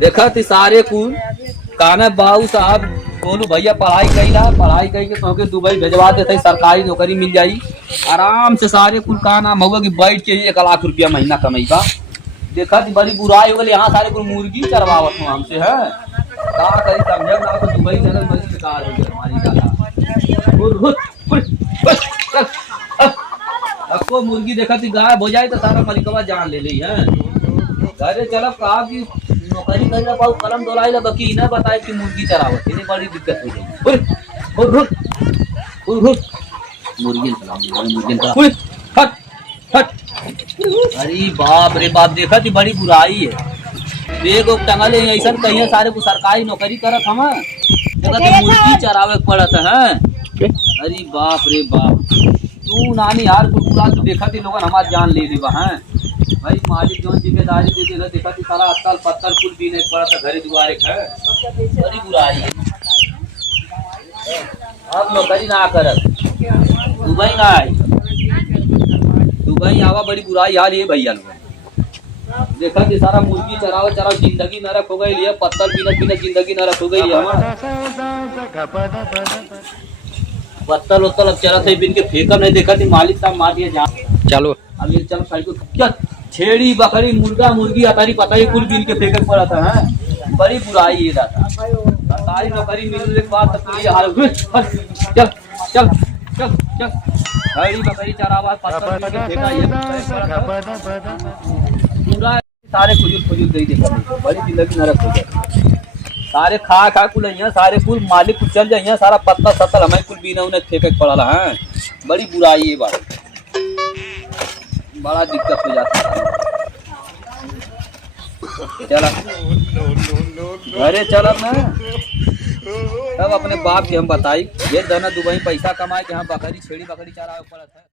देखा थी सारे कुल काना बाबू साहब बोलू भैया पढ़ाई कही के तो दुबई भेजवा देते सरकारी नौकरी मिल जाई आराम से सारे कुल का नाम होगा कि बैठ के ही 1 लाख रुपया महीना कमेगा। देखा थी बड़ी बुराई हो गई यहाँ सारे कुल मुर्गी चरवावत हूँ हमसे है का करी समझे ना तो दुबई चले बड़ी बेकार हो गई हमारी आपको मुर्गी देखा थी गायब हो जाए तो सारा मलिकवा जान ले ली है। अरे चलो कहा कि नौकरी करना पाऊ कलम डोलाई ला बकी ना बताए कि मुर्गी चरावत इतनी बड़ी दिक्कत हो गई। मुर्गी हट हट अरे बाप रे बाप देखा थी बड़ी बुराई है बेगो टंगल ऐसा कहीं सारे को सरकारी नौकरी करत हम देखा थी मुर्गी चरावे पड़त है। अरे बाप रे बाप तू नानी यार पूरा तो देखा थी लोगन हमार जान ले ली वहाँ भाई मालिक जो जिम्मेदारी दे देला देखा थी सारा अस्ताल पत्तल कुल भी नहीं पड़ा था घरे दुआरे है बड़ी बुराई है। अब नौकरी ना करत दुबई ना आई दुबई आवा बड़ी बुराई हाल ये भैया लोग देखा कि सारा मुर्गी चरावा चराव जिंदगी नरक हो गई है पत्तल बिना जिंदगी नरक हो गई है पत्तल उत्तल अब चरा थे बिन के फेंका नहीं देखा थी मालिक साहब मार दिया जा चलो अब ये चलो साइड को क्या छेड़ी बकरी मुर्गा मुर्गी अतारी पता ही कुल बिन के फेंक पड़ा था है बड़ी बुराई ये दादा सरकारी नौकरी मिलने के बाद तक ये हाल चल चल चल चल छेड़ी बकरी चरावा पत्तल बिन के फेंका ये पूरा सारे खुजूल गई देखा बड़ी जिंदगी नरक हो गई सारे खा कुल सारे कुल मालिक कुल चल जाइए सारा पत्ता सत्तल हमें कुल बिना उन्हें फेंक पड़ा है बड़ी बुराई है बात बड़ा दिक्कत हो जाता है। चला अरे चल ना तब अपने बाप की हम बताई ये दाना दुबई पैसा कमाए के यहाँ बकरी छेड़ी बकरी चारा पड़ा था।